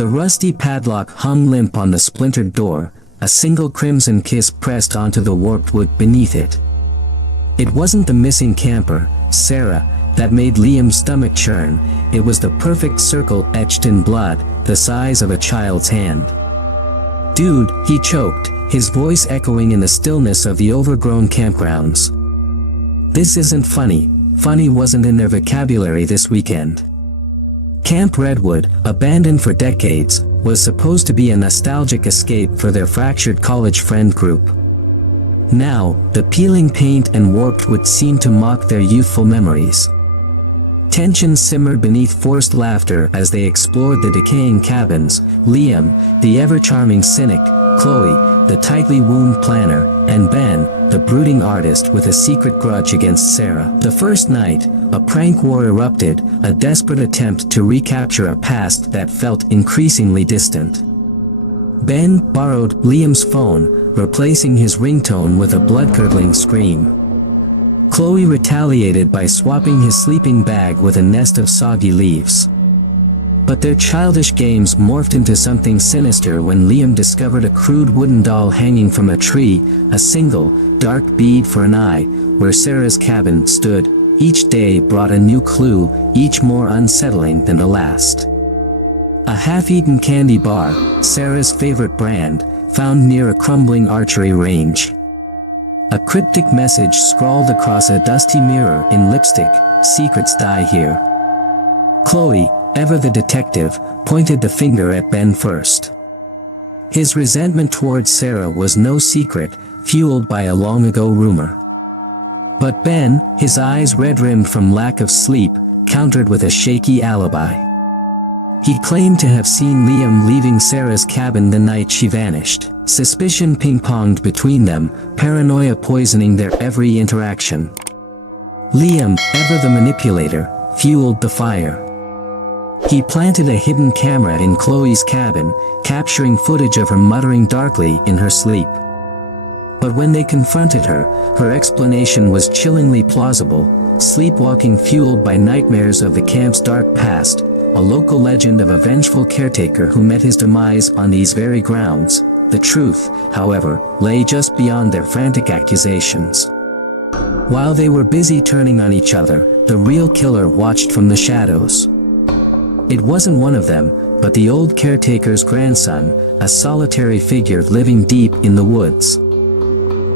The rusty padlock hung limp on the splintered door, a single crimson kiss pressed onto the warped wood beneath it. It wasn't the missing camper, Sarah, that made Liam's stomach churn. It was the perfect circle etched in blood, the size of a child's hand. "Dude," he choked, his voice echoing in the stillness of the overgrown campgrounds. "This isn't funny." Funny wasn't in their vocabulary this weekend. Camp Redwood, abandoned for decades, was supposed to be a nostalgic escape for their fractured college friend group. Now, the peeling paint and warped wood seemed to mock their youthful memories. Tension simmered beneath forced laughter as they explored the decaying cabins. Liam, the ever-charming cynic, Chloe, the tightly wound planner, and Ben, the brooding artist with a secret grudge against Sarah. The first night, a prank war erupted, a desperate attempt to recapture a past that felt increasingly distant. Ben borrowed Liam's phone, replacing his ringtone with a blood-curdling scream. Chloe retaliated by swapping his sleeping bag with a nest of soggy leaves. But their childish games morphed into something sinister when Liam discovered a crude wooden doll hanging from a tree, a single, dark bead for an eye, where Sarah's cabin stood. Each day brought a new clue, each more unsettling than the last. A half-eaten candy bar, Sarah's favorite brand, found near a crumbling archery range. A cryptic message scrawled across a dusty mirror in lipstick, "Secrets die here." Chloe, ever the detective, pointed the finger at Ben first. His resentment towards Sarah was no secret, fueled by a long-ago rumor. But Ben, his eyes red-rimmed from lack of sleep, countered with a shaky alibi. He claimed to have seen Liam leaving Sarah's cabin the night she vanished. Suspicion ping-ponged between them, paranoia poisoning their every interaction. Liam, ever the manipulator, fueled the fire. He planted a hidden camera in Chloe's cabin, capturing footage of her muttering darkly in her sleep. But when they confronted her, her explanation was chillingly plausible: sleepwalking fueled by nightmares of the camp's dark past, a local legend of a vengeful caretaker who met his demise on these very grounds. The truth, however, lay just beyond their frantic accusations. While they were busy turning on each other, the real killer watched from the shadows. It wasn't one of them, but the old caretaker's grandson, a solitary figure living deep in the woods.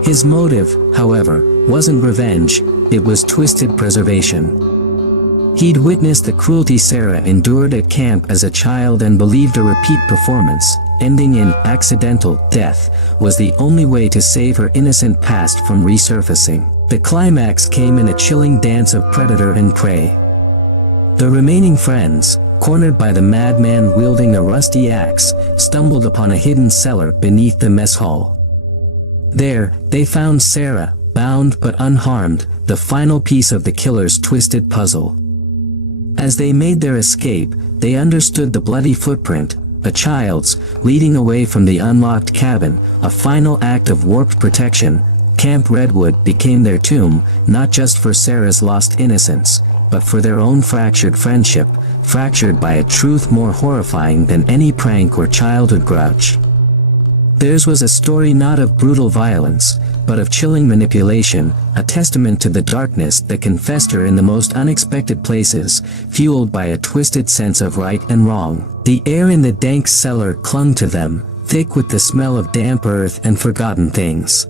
His motive, however, wasn't revenge, it was twisted preservation. He'd witnessed the cruelty Sarah endured at camp as a child and believed a repeat performance, ending in accidental death, was the only way to save her innocent past from resurfacing. The climax came in a chilling dance of predator and prey. The remaining friends, cornered by the madman wielding a rusty axe, stumbled upon a hidden cellar beneath the mess hall. There, they found Sarah, bound but unharmed, the final piece of the killer's twisted puzzle. As they made their escape, they understood the bloody footprint, a child's, leading away from the unlocked cabin, a final act of warped protection. Camp Redwood became their tomb, not just for Sarah's lost innocence, but for their own fractured friendship, fractured by a truth more horrifying than any prank or childhood grudge. Theirs was a story not of brutal violence, but of chilling manipulation, a testament to the darkness that can fester in the most unexpected places, fueled by a twisted sense of right and wrong. The air in the dank cellar clung to them, thick with the smell of damp earth and forgotten things.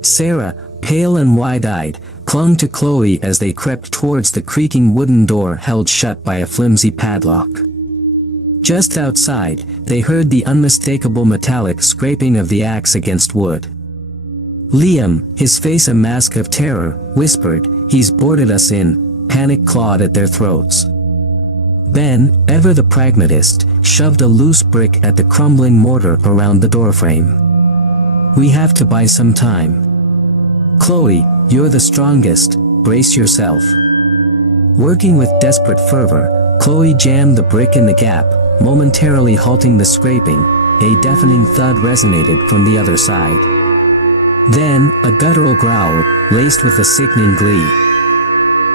Sarah, pale and wide-eyed, clung to Chloe as they crept towards the creaking wooden door held shut by a flimsy padlock. Just outside, they heard the unmistakable metallic scraping of the axe against wood. Liam, his face a mask of terror, whispered, "He's boarded us in." Panic clawed at their throats. Ben, ever the pragmatist, shoved a loose brick at the crumbling mortar around the doorframe. "We have to buy some time. Chloe, you're the strongest, brace yourself." Working with desperate fervor, Chloe jammed the brick in the gap, momentarily halting the scraping. A deafening thud resonated from the other side. Then, a guttural growl, laced with a sickening glee.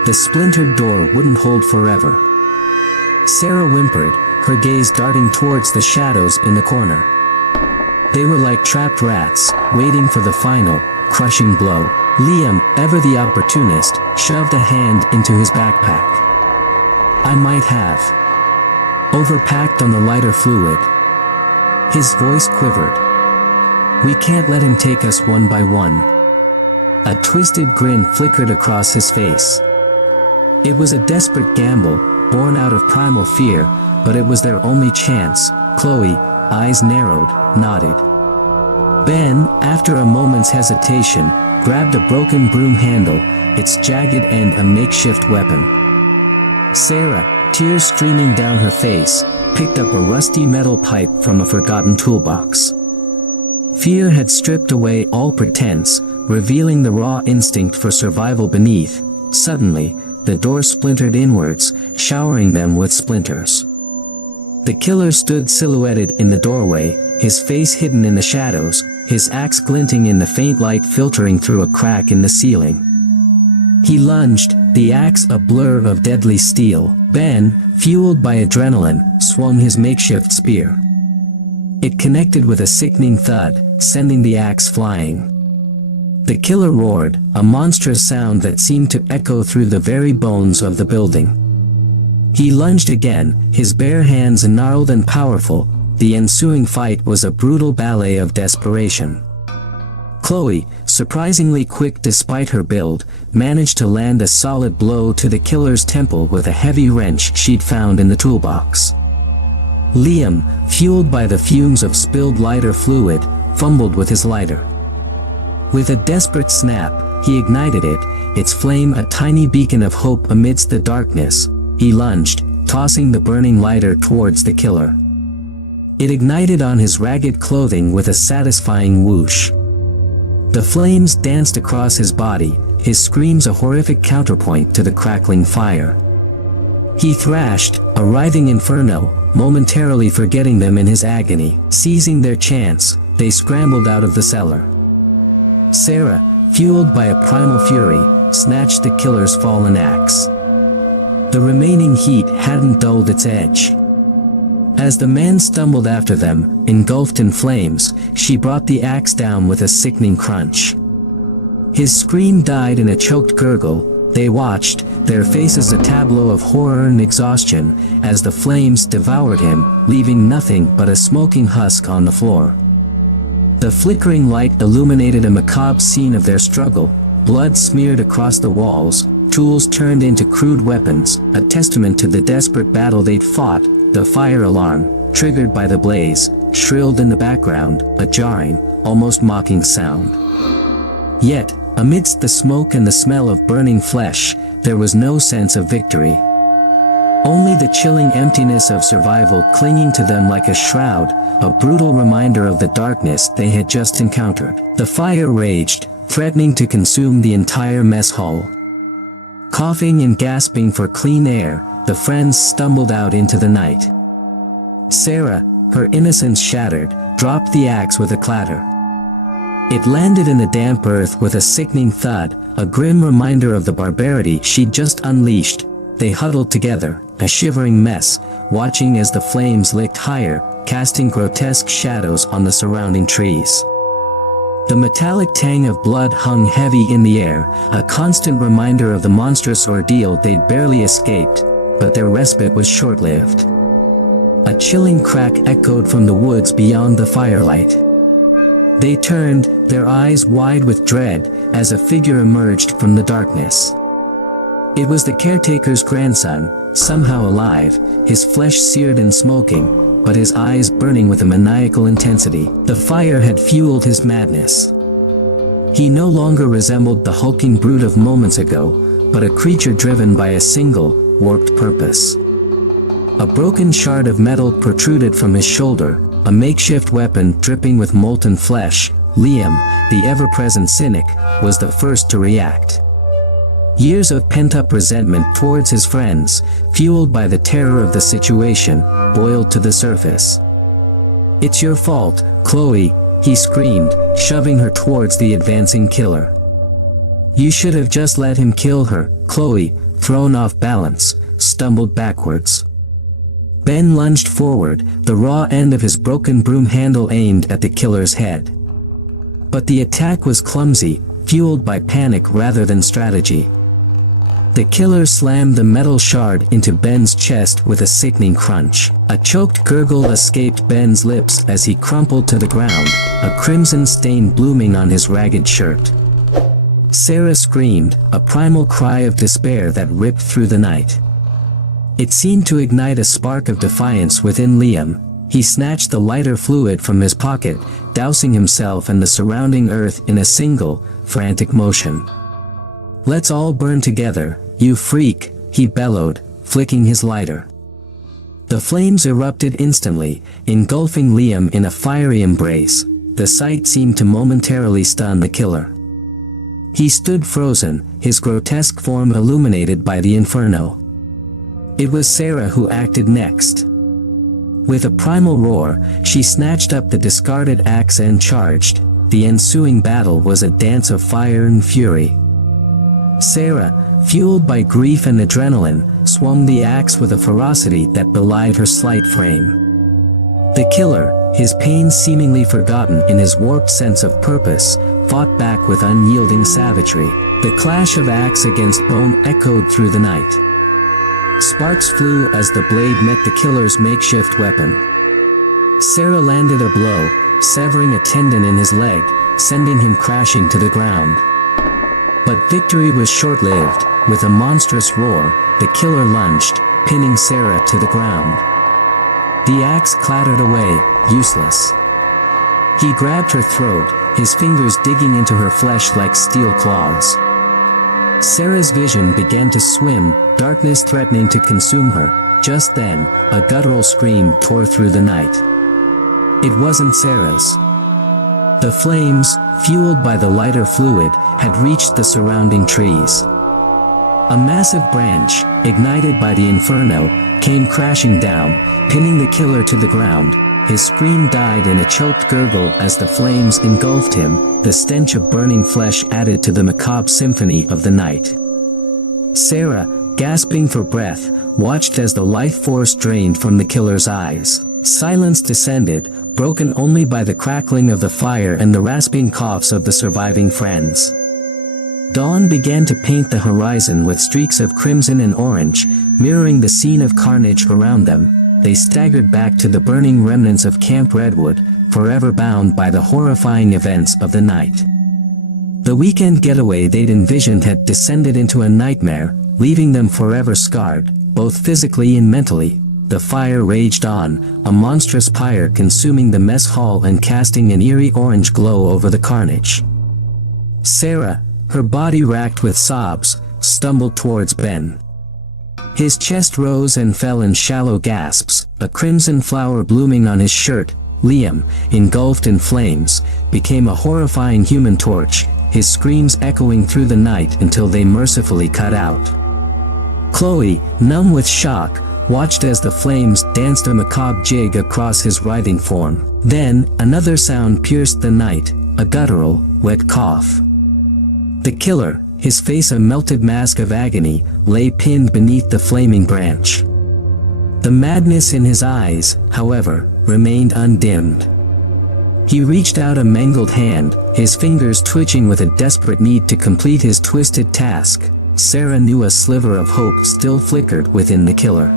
The splintered door wouldn't hold forever. Sarah whimpered, her gaze darting towards the shadows in the corner. They were like trapped rats, waiting for the final, crushing blow. Liam, ever the opportunist, shoved a hand into his backpack. I might have overpacked on the lighter fluid. His voice quivered. We can't let him take us one by one. A twisted grin flickered across his face. It was a desperate gamble, born out of primal fear, but it was their only chance. Chloe, eyes narrowed, nodded. Ben, after a moment's hesitation, grabbed a broken broom handle, its jagged end a makeshift weapon. Sarah, tears streaming down her face, picked up a rusty metal pipe from a forgotten toolbox. Fear had stripped away all pretense, revealing the raw instinct for survival beneath. Suddenly, the door splintered inwards, showering them with splinters. The killer stood silhouetted in the doorway, his face hidden in the shadows, his axe glinting in the faint light filtering through a crack in the ceiling. He lunged, the axe a blur of deadly steel. Ben, fueled by adrenaline, swung his makeshift spear. It connected with a sickening thud, sending the axe flying. The killer roared, a monstrous sound that seemed to echo through the very bones of the building. He lunged again, his bare hands gnarled and powerful. The ensuing fight was a brutal ballet of desperation. Chloe, surprisingly quick despite her build, managed to land a solid blow to the killer's temple with a heavy wrench she'd found in the toolbox. Liam, fueled by the fumes of spilled lighter fluid, fumbled with his lighter. With a desperate snap, he ignited it, its flame a tiny beacon of hope amidst the darkness. He lunged, tossing the burning lighter towards the killer. It ignited on his ragged clothing with a satisfying whoosh. The flames danced across his body, his screams a horrific counterpoint to the crackling fire. He thrashed, a writhing inferno, momentarily forgetting them in his agony. Seizing their chance, they scrambled out of the cellar. Sarah, fueled by a primal fury, snatched the killer's fallen axe. The remaining heat hadn't dulled its edge. As the man stumbled after them, engulfed in flames, she brought the axe down with a sickening crunch. His scream died in a choked gurgle. They watched, their faces a tableau of horror and exhaustion, as the flames devoured him, leaving nothing but a smoking husk on the floor. The flickering light illuminated a macabre scene of their struggle, blood smeared across the walls, tools turned into crude weapons, a testament to the desperate battle they'd fought. The fire alarm, triggered by the blaze, shrilled in the background, a jarring, almost mocking sound. Yet, amidst the smoke and the smell of burning flesh, there was no sense of victory. Only the chilling emptiness of survival clinging to them like a shroud, a brutal reminder of the darkness they had just encountered. The fire raged, threatening to consume the entire mess hall. Coughing and gasping for clean air, the friends stumbled out into the night. Sarah, her innocence shattered, dropped the axe with a clatter. It landed in the damp earth with a sickening thud, a grim reminder of the barbarity she'd just unleashed. They huddled together, a shivering mess, watching as the flames licked higher, casting grotesque shadows on the surrounding trees. The metallic tang of blood hung heavy in the air, a constant reminder of the monstrous ordeal they'd barely escaped. But their respite was short-lived. A chilling crack echoed from the woods beyond the firelight. They turned, their eyes wide with dread, as a figure emerged from the darkness. It was the caretaker's grandson, somehow alive, his flesh seared and smoking, but his eyes burning with a maniacal intensity. The fire had fueled his madness. He no longer resembled the hulking brute of moments ago, but a creature driven by a single, warped purpose. A broken shard of metal protruded from his shoulder, a makeshift weapon dripping with molten flesh. Liam, the ever-present cynic, was the first to react. Years of pent-up resentment towards his friends, fueled by the terror of the situation, boiled to the surface. "It's your fault, Chloe," he screamed, shoving her towards the advancing killer. "You should have just let him kill her." Chloe, thrown off balance, stumbled backwards. Ben lunged forward, the raw end of his broken broom handle aimed at the killer's head. But the attack was clumsy, fueled by panic rather than strategy. The killer slammed the metal shard into Ben's chest with a sickening crunch. A choked gurgle escaped Ben's lips as he crumpled to the ground, a crimson stain blooming on his ragged shirt. Sarah screamed, a primal cry of despair that ripped through the night. It seemed to ignite a spark of defiance within Liam. He snatched the lighter fluid from his pocket, dousing himself and the surrounding earth in a single, frantic motion. "Let's all burn together, you freak," he bellowed, flicking his lighter. The flames erupted instantly, engulfing Liam in a fiery embrace. The sight seemed to momentarily stun the killer. He stood frozen, his grotesque form illuminated by the inferno. It was Sarah who acted next. With a primal roar, she snatched up the discarded axe and charged. The ensuing battle was a dance of fire and fury. Sarah, fueled by grief and adrenaline, swung the axe with a ferocity that belied her slight frame. The killer, his pain seemingly forgotten in his warped sense of purpose, fought back with unyielding savagery. The clash of axe against bone echoed through the night. Sparks flew as the blade met the killer's makeshift weapon. Sarah landed a blow, severing a tendon in his leg, sending him crashing to the ground. But victory was short-lived. With a monstrous roar, the killer lunged, pinning Sarah to the ground. The axe clattered away, useless. He grabbed her throat, his fingers digging into her flesh like steel claws. Sarah's vision began to swim, darkness threatening to consume her. Just then, a guttural scream tore through the night. It wasn't Sarah's. The flames, fueled by the lighter fluid, had reached the surrounding trees. A massive branch, ignited by the inferno, came crashing down, pinning the killer to the ground. His scream died in a choked gurgle as the flames engulfed him, the stench of burning flesh added to the macabre symphony of the night. Sarah, gasping for breath, watched as the life force drained from the killer's eyes. Silence descended, broken only by the crackling of the fire and the rasping coughs of the surviving friends. Dawn began to paint the horizon with streaks of crimson and orange, mirroring the scene of carnage around them. They staggered back to the burning remnants of Camp Redwood, forever bound by the horrifying events of the night. The weekend getaway they'd envisioned had descended into a nightmare, leaving them forever scarred, both physically and mentally. The fire raged on, a monstrous pyre consuming the mess hall and casting an eerie orange glow over the carnage. Sarah, her body racked with sobs, stumbled towards Ben. His chest rose and fell in shallow gasps, a crimson flower blooming on his shirt. Liam, engulfed in flames, became a horrifying human torch, his screams echoing through the night until they mercifully cut out. Chloe, numb with shock, watched as the flames danced a macabre jig across his writhing form. Then, another sound pierced the night, a guttural, wet cough. The killer, his face a melted mask of agony, lay pinned beneath the flaming branch. The madness in his eyes, however, remained undimmed. He reached out a mangled hand, his fingers twitching with a desperate need to complete his twisted task. Sarah knew a sliver of hope still flickered within the killer.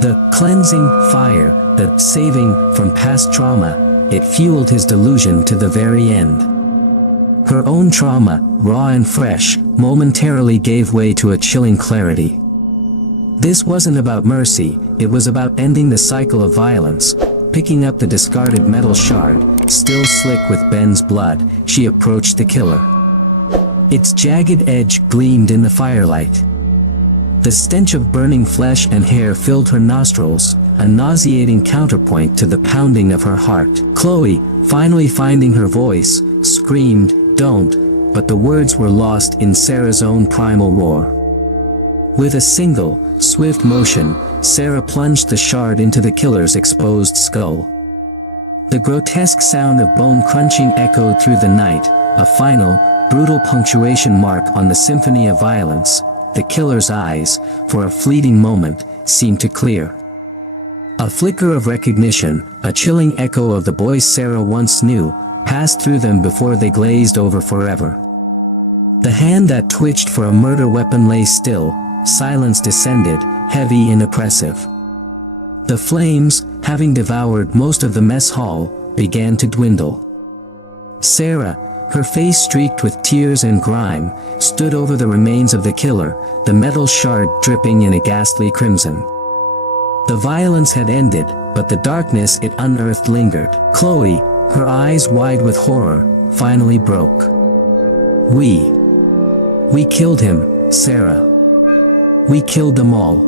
The cleansing fire, the saving from past trauma, it fueled his delusion to the very end. Her own trauma, raw and fresh, momentarily gave way to a chilling clarity. This wasn't about mercy, it was about ending the cycle of violence. Picking up the discarded metal shard, still slick with Ben's blood, she approached the killer. Its jagged edge gleamed in the firelight. The stench of burning flesh and hair filled her nostrils, a nauseating counterpoint to the pounding of her heart. Chloe, finally finding her voice, screamed, "Don't," but the words were lost in Sarah's own primal roar. With a single, swift motion, Sarah plunged the shard into the killer's exposed skull. The grotesque sound of bone crunching echoed through the night, a final, brutal punctuation mark on the symphony of violence. The killer's eyes, for a fleeting moment, seemed to clear. A flicker of recognition, a chilling echo of the boys Sarah once knew, passed through them before they glazed over forever. The hand that twitched for a murder weapon lay still, silence descended, heavy and oppressive. The flames, having devoured most of the mess hall, began to dwindle. Sarah, her face streaked with tears and grime, stood over the remains of the killer, the metal shard dripping in a ghastly crimson. The violence had ended, but the darkness it unearthed lingered. Chloe, her eyes wide with horror, finally broke. We killed him, Sarah. We killed them all.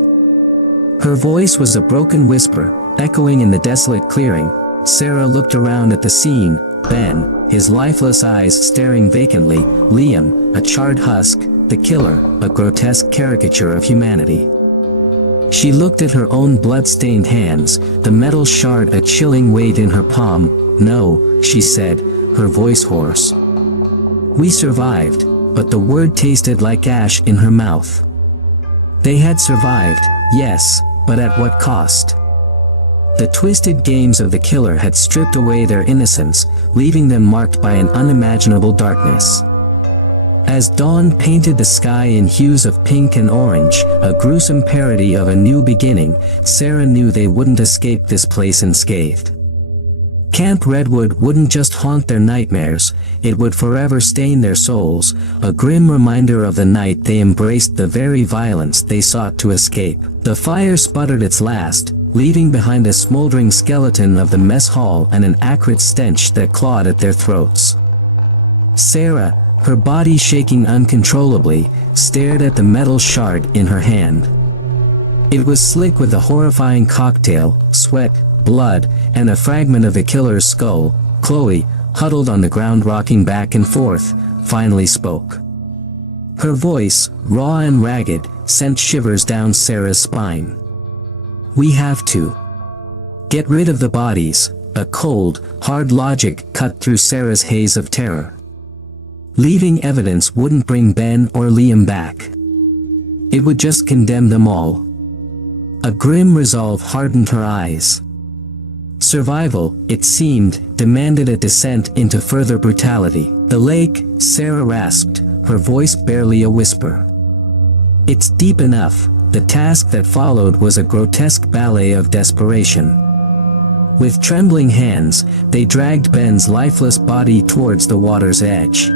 Her voice was a broken whisper, echoing in the desolate clearing. Sarah looked around at the scene, Ben, his lifeless eyes staring vacantly, Liam, a charred husk, the killer, a grotesque caricature of humanity. She looked at her own blood-stained hands, the metal shard a chilling weight in her palm. No, she said, her voice hoarse. We survived, but the word tasted like ash in her mouth. They had survived, yes, but at what cost? The twisted games of the killer had stripped away their innocence, leaving them marked by an unimaginable darkness. As dawn painted the sky in hues of pink and orange, a gruesome parody of a new beginning, Sarah knew they wouldn't escape this place unscathed. Camp Redwood wouldn't just haunt their nightmares, it would forever stain their souls, a grim reminder of the night they embraced the very violence they sought to escape. The fire sputtered its last, leaving behind a smoldering skeleton of the mess hall and an acrid stench that clawed at their throats. Sarah, her body shaking uncontrollably, stared at the metal shard in her hand. It was slick with a horrifying cocktail, sweat, blood, and a fragment of the killer's skull. Chloe, huddled on the ground rocking back and forth, finally spoke. Her voice, raw and ragged, sent shivers down Sarah's spine. We have to get rid of the bodies. A cold, hard logic cut through Sarah's haze of terror. Leaving evidence wouldn't bring Ben or Liam back. It would just condemn them all. A grim resolve hardened her eyes. Survival, it seemed, demanded a descent into further brutality. The lake, Sarah rasped, her voice barely a whisper. It's deep enough. The task that followed was a grotesque ballet of desperation. With trembling hands, they dragged Ben's lifeless body towards the water's edge.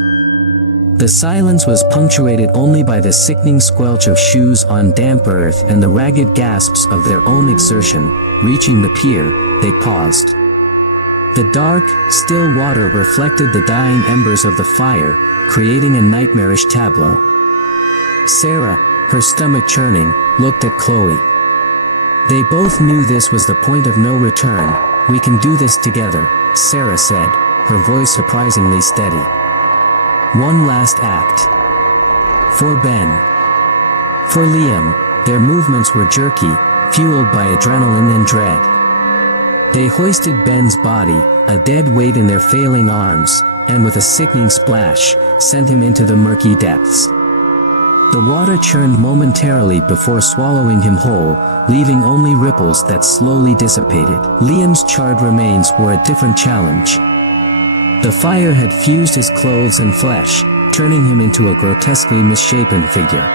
The silence was punctuated only by the sickening squelch of shoes on damp earth and the ragged gasps of their own exertion. Reaching the pier, they paused. The dark, still water reflected the dying embers of the fire, creating a nightmarish tableau. Sarah, her stomach churning, looked at Chloe. They both knew this was the point of no return. We can do this together, Sarah said, her voice surprisingly steady. One last act. For Ben. For Liam, their movements were jerky, fueled by adrenaline and dread. They hoisted Ben's body, a dead weight in their failing arms, and with a sickening splash, sent him into the murky depths. The water churned momentarily before swallowing him whole, leaving only ripples that slowly dissipated. Liam's charred remains were a different challenge. The fire had fused his clothes and flesh, turning him into a grotesquely misshapen figure.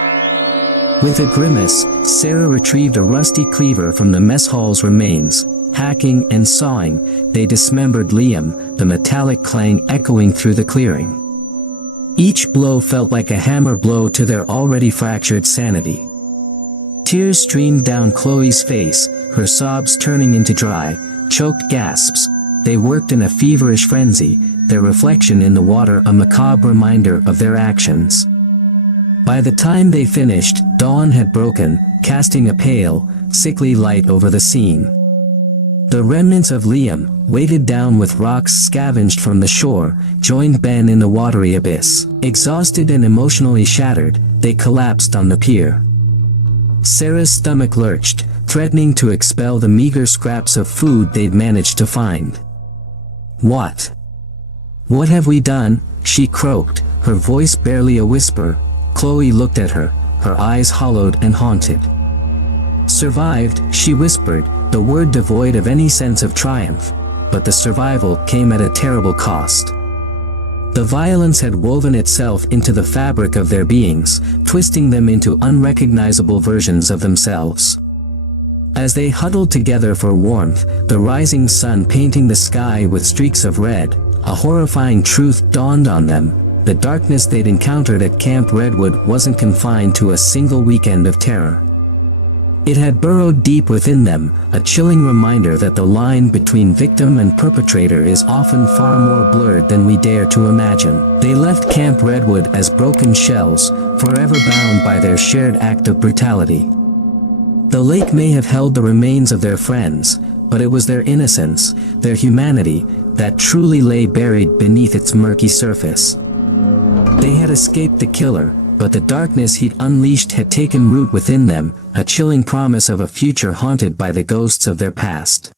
With a grimace, Sarah retrieved a rusty cleaver from the mess hall's remains. Hacking and sawing, they dismembered Liam, the metallic clang echoing through the clearing. Each blow felt like a hammer blow to their already fractured sanity. Tears streamed down Chloe's face, her sobs turning into dry, choked gasps. They worked in a feverish frenzy, their reflection in the water a macabre reminder of their actions. By the time they finished, dawn had broken, casting a pale, sickly light over the scene. The remnants of Liam, weighted down with rocks scavenged from the shore, joined Ben in the watery abyss. Exhausted and emotionally shattered, they collapsed on the pier. Sarah's stomach lurched, threatening to expel the meager scraps of food they'd managed to find. What? What have we done? She croaked, her voice barely a whisper. Chloe looked at her, her eyes hollowed and haunted. Survived, she whispered, the word devoid of any sense of triumph. But the survival came at a terrible cost. The violence had woven itself into the fabric of their beings, twisting them into unrecognizable versions of themselves. As they huddled together for warmth, the rising sun painting the sky with streaks of red, a horrifying truth dawned on them. The darkness they'd encountered at Camp Redwood wasn't confined to a single weekend of terror. It had burrowed deep within them, a chilling reminder that the line between victim and perpetrator is often far more blurred than we dare to imagine. They left Camp Redwood as broken shells, forever bound by their shared act of brutality. The lake may have held the remains of their friends, but it was their innocence, their humanity, that truly lay buried beneath its murky surface. They had escaped the killer, but the darkness he'd unleashed had taken root within them, a chilling promise of a future haunted by the ghosts of their past.